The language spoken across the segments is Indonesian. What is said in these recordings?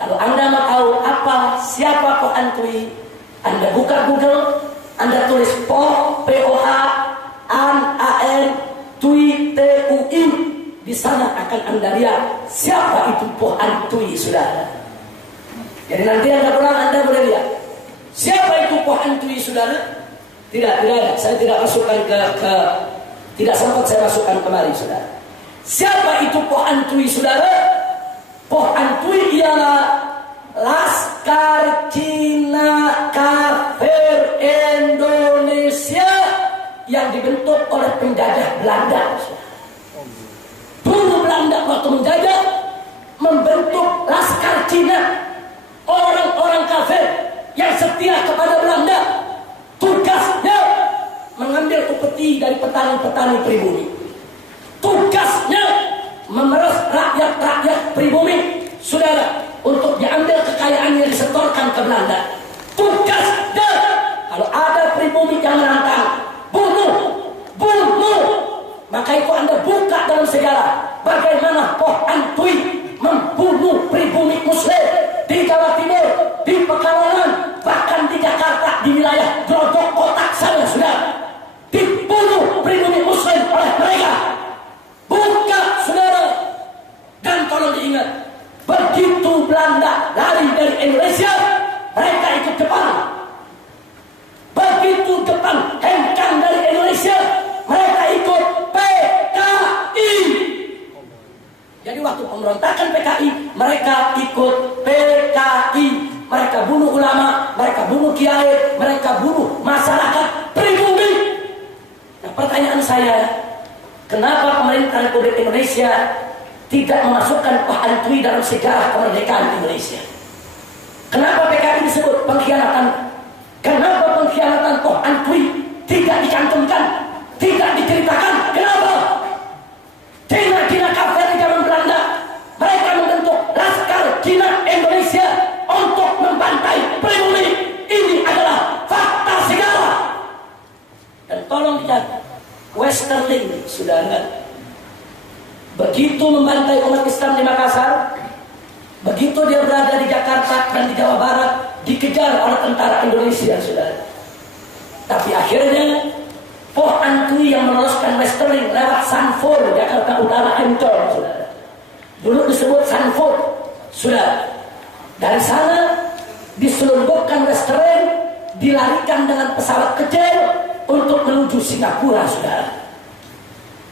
Kalau Anda mau tahu siapa Poh Antui, Anda buka Google, Anda tulis Poh, P-O-H, An, Tui, T-U-I. Di sana akan Anda lihat siapa itu Poh Antui, saudara. Jadi nanti Anda pulang, Anda boleh lihat siapa itu Poh Antui, saudara. Tidak ada. Saya tidak masukkan tidak sempat saya masukkan kemari, saudara. Siapa itu Poh Antui, saudara? Poh Antui ialah Laskar Cina Kafir Indonesia yang dibentuk oleh penjajah Belanda. Dulu Belanda waktu menjajah membentuk Laskar Cina, orang-orang kafir yang setia kepada Belanda. Tugasnya mengambil upeti dari petani-petani pribumi. Tugasnya memeras rakyat-rakyat pribumi, saudara, untuk diambil kekayaan yang disetorkan ke Belanda. Tugasnya kalau ada pribumi yang menantang, bunuh. Maka itu Anda buka dalam sejarah bagaimana Poh Antui membunuh pribumi Muslim di Jawa Timur, di Pekalongan, bahkan di Jakarta, di wilayah Grogol Kotak sana, sudah dibunuh pribumi Muslim oleh mereka. Buka, saudara, dan tolong diingat, begitu Belanda lari dari Indonesia, mereka ikut Jepang. Begitu Jepang hengkang dari Indonesia, mereka ikut PKI. Jadi waktu pemberontakan PKI, mereka ikut PKI. Mereka bunuh ulama, mereka bunuh kiai, mereka bunuh masyarakat pribumi. Nah, pertanyaan saya, kenapa pemerintah Republik Indonesia tidak memasukkan Poh Antui dalam sejarah kemerdekaan Indonesia? Kenapa PKI disebut pengkhianatan? Kenapa pengkhianatan Poh Antui tidak dicantumkan, tidak diceritakan? Kenapa? Cina kafir di zaman Belanda, mereka membentuk Laskar Cina Indonesia untuk membantai pribumi. Ini adalah fakta sejarah. Dan tolong lihat, Westerling, saudara, begitu membantai umat Islam di Makassar, begitu dia berada di Jakarta dan di Jawa Barat, dikejar oleh tentara Indonesia, saudara. Tapi akhirnya Poh Antui yang meneruskan Westerling lewat Sanford, Jakarta Utara, Ancol, saudara. Dulu disebut Sanford, saudara. Dari sana diselundupkan Westerling, dilarikan dengan pesawat kecil untuk menuju Singapura, saudara.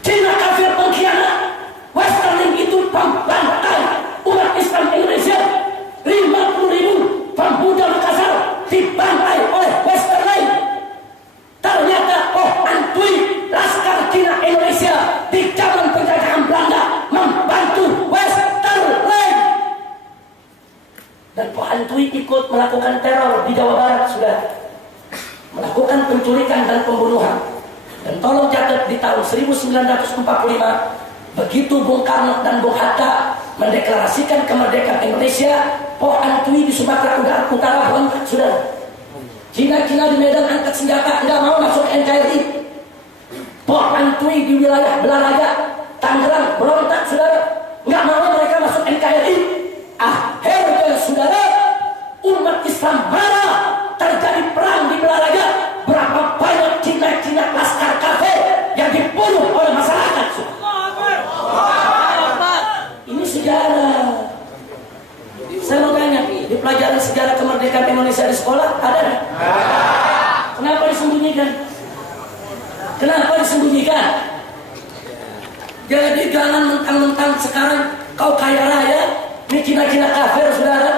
Cina kafir pengkhianat, Westerling itu pembantai umat Islam Indonesia. 50.000 pemuda Makassar dibantai oleh Westerling. Ternyata Poh Antui, Laskar Cina Indonesia di zaman penjajahan Belanda membantu Westerling. Dan Poh Antui ikut melakukan teror di Jawa Barat, sudah melakukan penculikan dan pembunuhan. Dan tolong catat, di tahun 1945 begitu Bung Karno dan Bung Hatta mendeklarasikan kemerdekaan Indonesia, Poh Antui di Sumatera Utara berontak, sudah. Cina di Medan angkat senjata, nggak mau masuk NKRI. Poh Antui di wilayah Belaraja, Tangerang berontak, saudara, nggak mau mereka masuk NKRI. Akhirnya, saudara, umat Islam marah, terjadi perang di Belaraja. Berapa banyak Cina Laskar kafir yang dibunuh oleh masyarakat, saudara. Ini sejarah. Saya mau tanya, di pelajaran sejarah kemerdekaan Indonesia di sekolah ada nggak? Kenapa disembunyikan? Kenapa disembunyikan? Jadi jangan mentang-mentang sekarang kau kaya raya, ini Cina kafir, saudara,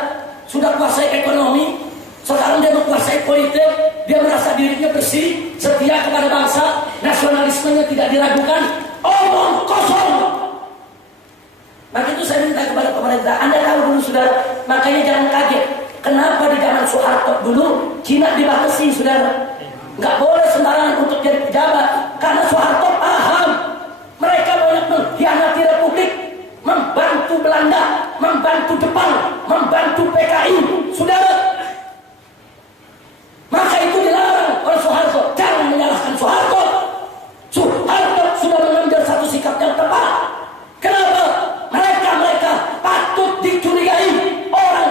sudah kuasai ekonomi, sekarang dia menguasai politik, dia merasa dirinya bersih, setia kepada bangsa, nasionalismenya tidak diragukan. Omong kosong. Maka itu saya minta kepada pemerintah, Anda tahu dulu, saudara, makanya jangan kaget. Kenapa di zaman Soeharto dulu Cina dibatasi, saudara? Nggak boleh sembarangan untuk jadi pejabat, karena Soeharto paham mereka banyak mengkhianati Republik, membantu Belanda, membantu Jepang, membantu PKI, saudara. Maka itu dilarang oleh Soeharto. Jangan menyalahkan Soeharto. Soeharto sudah mengambil satu sikap yang tepat. Kenapa? Mereka patut dicurigai orang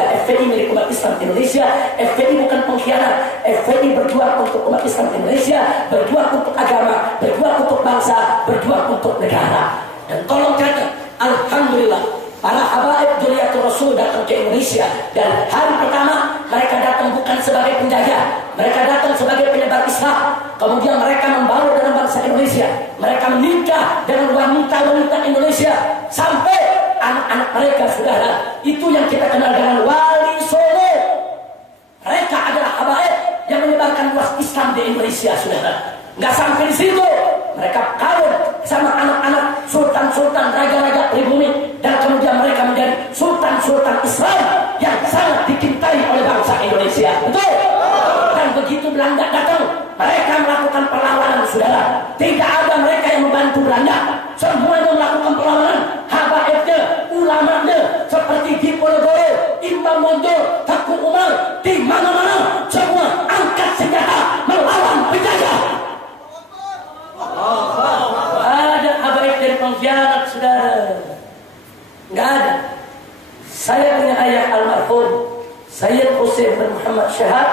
Indonesia. FPI milik umat Islam Indonesia. FPI bukan pengkhianat. FPI berjuang untuk umat Islam Indonesia, berjuang untuk agama, berjuang untuk bangsa, berjuang untuk negara. Dan tolong catat, alhamdulillah, para habaib Dzurriyyatur Rasul datang ke Indonesia. Dan hari pertama mereka datang bukan sebagai penjajah, mereka datang sebagai penyebar Islam. Kemudian mereka membawa dalam bangsa Indonesia, mereka menikah dengan wanita-wanita Indonesia sampai anak-anak mereka, saudara. Itu yang kita kenal dengan wali songo. Mereka adalah habaib yang menyebarkan luas Islam di Indonesia, saudara. Nggak sampai di situ, mereka kawin sama anak-anak sultan-sultan, raja-raja pribumi, dan kemudian mereka menjadi sultan-sultan Islam yang sangat dicintai oleh bangsa Indonesia. Betul? Dan begitu Belanda datang, mereka melakukan perlawanan, saudara. Tidak ada mereka yang membantu Belanda, semuanya melakukan perlawanan. Habaibnya, ulamanya, seperti Diponegoro, Imam Bonjol, Teguh Umar, di mana-mana semua angkat senjata melawan penjajah. Ada habaib dari pengkhianat, saudara? Nggak ada. Saya punya ayah almarhum Sayyid Hussein bin Muhammad Syahab,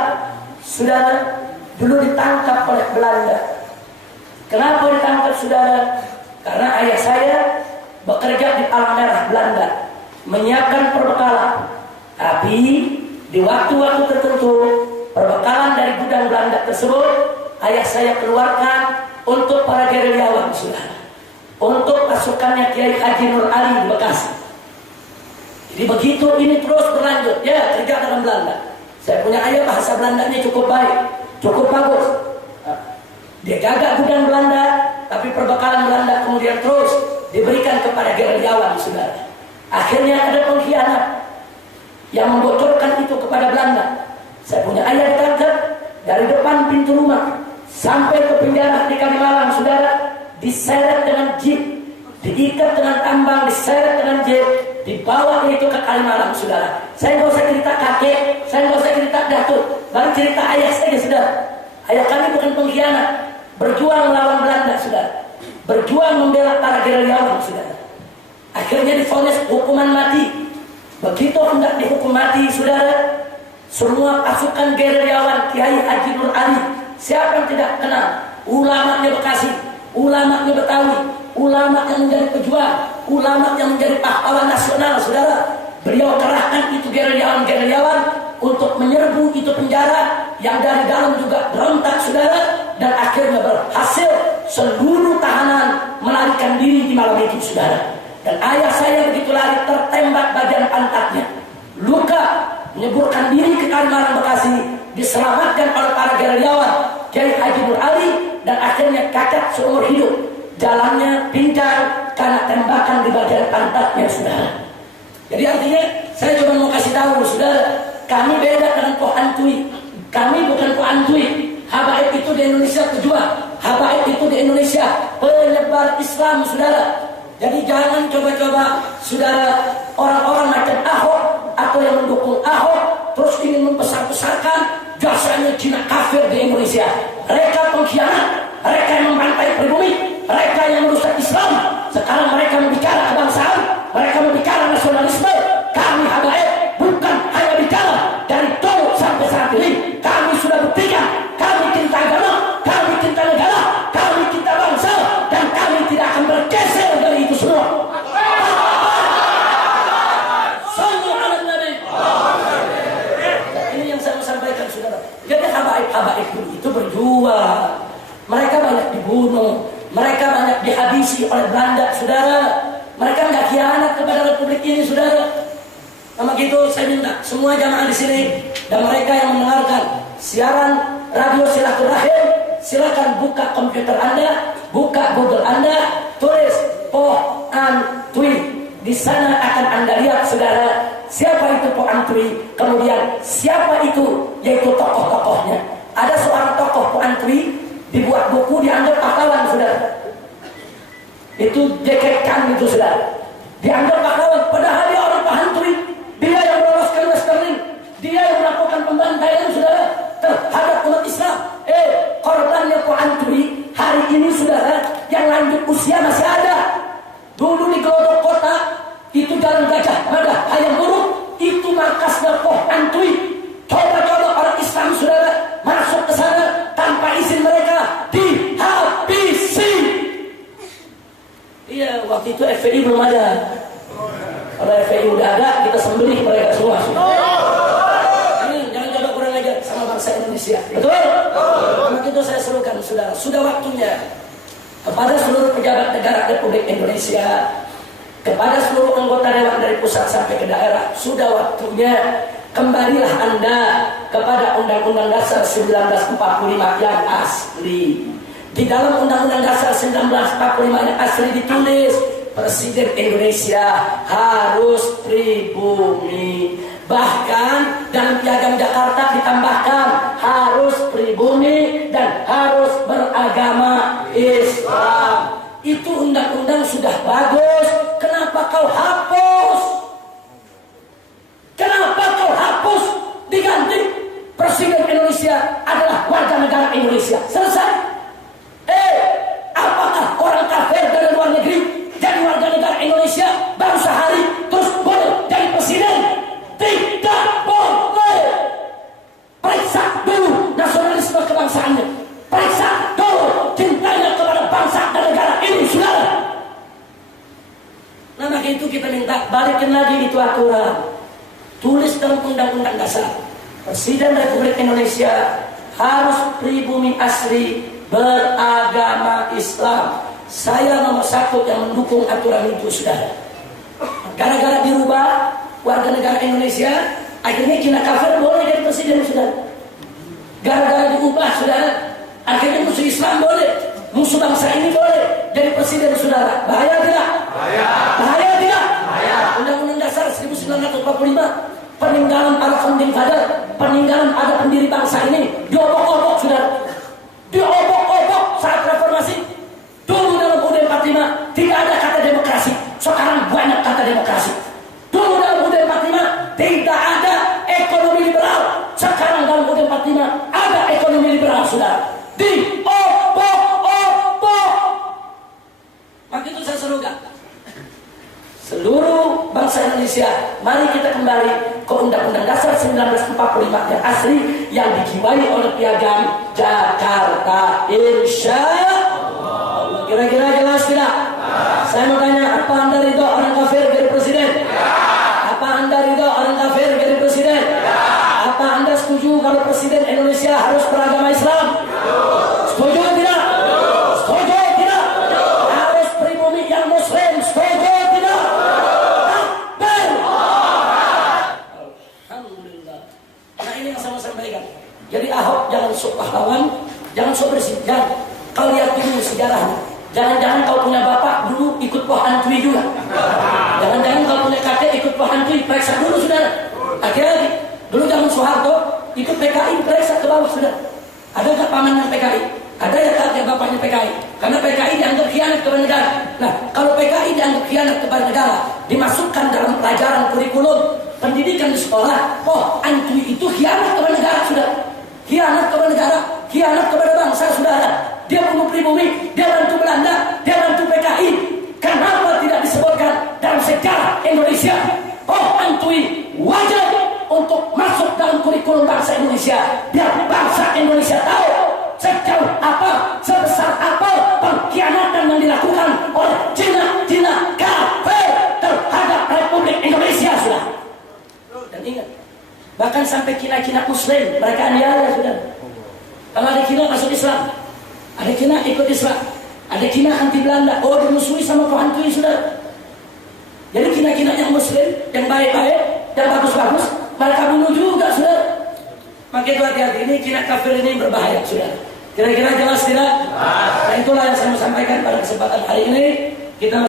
saudara, dulu ditangkap oleh Belanda. Kenapa ditangkap, saudara? Karena ayah saya bekerja di Palang Merah Belanda, menyiapkan perbekalan. Tapi di waktu-waktu tertentu, perbekalan dari gudang Belanda tersebut ayah saya keluarkan untuk para gerilyawan, saudara, untuk pasukannya Kiai Haji Nur Ali di Bekasi. Jadi begitu ini terus berlanjut, ya, kerja dalam Belanda. Saya punya ayah bahasa Belandanya cukup baik, cukup bagus. Dia jaga gudang Belanda, tapi perbekalan Belanda kemudian terus diberikan kepada gerilyawan, saudara. Akhirnya ada pengkhianat yang membocorkan itu kepada Belanda. Saya punya ayah ditangkap dari depan pintu rumah sampai ke penjara di Kalimalang, saudara, diseret dengan jeep, diikat dengan tambang, diseret dengan jeep, dibawa itu ke Kalimalang, saudara. Saya nggak usah cerita kakek, saya nggak usah cerita datuk, baru cerita ayah saja, saudara. Ayah kami bukan pengkhianat, berjuang melawan Belanda, saudara, berjuang membela para gerilyawan, saudara. Akhirnya divonis hukuman mati. Begitu hendak dihukum mati, saudara, semua pasukan gerilyawan Kiai Haji Nur Ali, siapa yang tidak kenal? Ulamanya Bekasi, ulamanya Betawi, ulama yang menjadi pejuang, ulama yang menjadi pahlawan nasional, saudara. Beliau kerahkan itu gerilyawan untuk menyerbu itu penjara yang dari dalam juga berontak, saudara. Dan akhirnya berhasil seluruh tahanan melarikan diri di malam itu, saudara. Dan ayah saya begitu lari tertembak bagian pantatnya, luka, menyeburkan diri ke Kalimalang Bekasi, diselamatkan oleh para gerilyawan Kiai Haji Nur Ali, dan akhirnya cacat seumur hidup. Jalannya pincang karena tembakan di bagian pantatnya, saudara. Jadi artinya saya cuma mau kasih tahu, saudara, kami beda dengan Poh Antui. Kami bukan Poh Antui. Habaib itu di Indonesia pejuang, habaib itu di Indonesia penyebar Islam, saudara. Jadi jangan coba-coba, saudara, orang-orang macam Ahok atau yang mendukung Ahok terus ingin membesar-besarkan jasanya Cina kafir di Indonesia. Mereka pengkhianat, mereka yang membantai pribumi, mereka yang merusak Islam. Sekarang mereka membicara kebangsaan, mereka membicara nasionalisme. Kami habaib bukan hanya bicara dari dulu sampai saat ini. Kami sudah buktikan, kami cinta agama, kami cinta negara, kami cinta bangsa, dan kami tidak akan bergeser dari itu semua. Sallu ala Nabi. Ini yang saya mau sampaikan, saudara. Jadi habaib itu berjuang. Mereka banyak dibunuh, mereka banyak dihabisi oleh Belanda, saudara. Mereka nggak khianat kepada Republik ini, saudara. Sama gitu saya minta semua jamaah di sini dan mereka yang mendengarkan siaran radio Silaturahim, silakan buka komputer Anda, buka Google Anda, tulis Poh Antui. Di sana akan Anda lihat, saudara, siapa itu Poh Antui, kemudian siapa itu, yaitu tokoh-tokohnya. Ada seorang tokoh Poh Antui dibuat buku, dianggap pahlawan, saudara. Itu jekekan itu, saudara. Dianggap pahlawan, padahal dia orang Poh Antui. Dia yang meloloskan Westerling, dia yang melakukan pembantaian, saudara, terhadap umat Islam. Korbannya Poh Antui hari ini, saudara, yang lanjut usia masih ada. Dulu di Gelodok Kota, itu Jalan Gajah Mada, Hayam Buruk, itu markasnya Poh Antui. Coba-coba orang Islam saudara masuk ke sana tanpa izin mereka dihabisi. Iya, waktu itu FPI belum ada. Kalau FPI udah ada, kita sembelih mereka semua. Jangan coba kurang ajar sama bangsa Indonesia. Betul? Maka itu saya serukan saudara, sudah waktunya kepada seluruh pejabat negara Republik Indonesia, kepada seluruh anggota dewan dari pusat sampai ke daerah, sudah waktunya kembalilah Anda kepada Undang-Undang Dasar 1945 yang asli. Di dalam Undang-Undang Dasar 1945 yang asli ditulis Presiden Indonesia harus pribumi. Bahkan dalam Piagam Jakarta ditambahkan harus pribumi dan harus beragama Islam. Itu undang-undang sudah bagus. Kenapa kau hapus? Kenapa kau hapus? Diganti Presiden Indonesia adalah warga negara Indonesia. Selesai. Apakah orang kafir dari luar negeri jadi warga negara Indonesia baru sehari terus boleh jadi presiden? Tidak boleh. Periksa dulu nasionalisme kebangsaannya. Periksa dulu cintanya kepada bangsa dan negara ini, saudara. Nah, maka itu kita minta balikin lagi itu aturan. Tulis dalam Undang-Undang Dasar Presiden Republik Indonesia harus pribumi asli beragama Islam. Saya nomor satu yang mendukung aturan itu, saudara. Gara-gara dirubah warga negara Indonesia, akhirnya Cina kafir boleh jadi presiden, saudara. Gara-gara diubah, saudara, akhirnya musuh Islam boleh, musuh bangsa ini boleh jadi presiden, saudara. Bahaya tidak? Bahaya tidak? Undang-Undang Dasar 1945, peninggalan para founding father, peninggalan para pendiri bangsa ini diobok-obok, saudara. Diobok-obok saat reformasi. Dulu dalam UUD 45 tidak ada kata demokrasi, sekarang banyak kata demokrasi. Dulu dalam UUD 45 tidak ada ekonomi liberal, sekarang dalam UUD 45 ada ekonomi liberal, saudara. Diobok-obok. Maka itu saya serukan seluruh bangsa Indonesia, mari kita kembali ke Undang-Undang Dasar 1945 yang asli, yang dijiwai oleh Piagam Jakarta. Insya Allah. Kira-kira jelas tidak? Saya mau tanya, apa Anda ridho orang kafir jadi presiden? Apa Anda ridho orang kafir jadi presiden? Apa Anda setuju kalau presiden Indonesia harus beragama Islam? Setuju tidak? Setuju tidak? Harus pribumi yang Muslim? Setuju? Jadi Ahok jangan sok pahlawan, jangan sok bersih. Jangan. Kau lihat dulu sejarahnya. Jangan-jangan kau punya bapak dulu ikut Poh Antui juga. Jangan-jangan kau punya kakek ikut Poh Antui. Periksa dulu, saudara. Akhirnya dulu zaman Soeharto ikut PKI, periksa ke bawah, saudara. Ada nggak pamannya PKI? Ada ya kakek bapaknya PKI? Karena PKI dianggap khianat kepada negara. Nah, kalau PKI dianggap khianat kepada negara, dimasukkan dalam pelajaran kurikulum pendidikan di sekolah, Poh Antui itu khianat kepada negara, saudara. Khianat kepada negara, khianat kepada bangsa, saudara. Dia bunuh pribumi, dia bantu Belanda, dia bantu PKI. Kenapa tidak disebutkan dalam sejarah Indonesia? Poh Antui wajib untuk masuk dalam kurikulum bangsa Indonesia, biar bangsa Indonesia tahu sejauh apa, sebesar apa pengkhianatan yang dilakukan oleh Cina kafir terhadap Republik Indonesia, sudah. Dan ingat, bahkan sampai Cina Muslim mereka aniaya, sudah. Kalau ada Cina masuk Islam, ada Cina ikut Islam, ada Cina anti Belanda, oh dimusuhi sama Poh Antui, sudah. Jadi Cina yang Muslim, yang baik-baik, yang bagus-bagus, mereka bunuh juga, sudah. Maka itu hati-hati, ini Cina kafir ini berbahaya, sudah. Kira-kira jelas tidak? Nah, itulah yang saya mau sampaikan pada kesempatan hari ini. Kita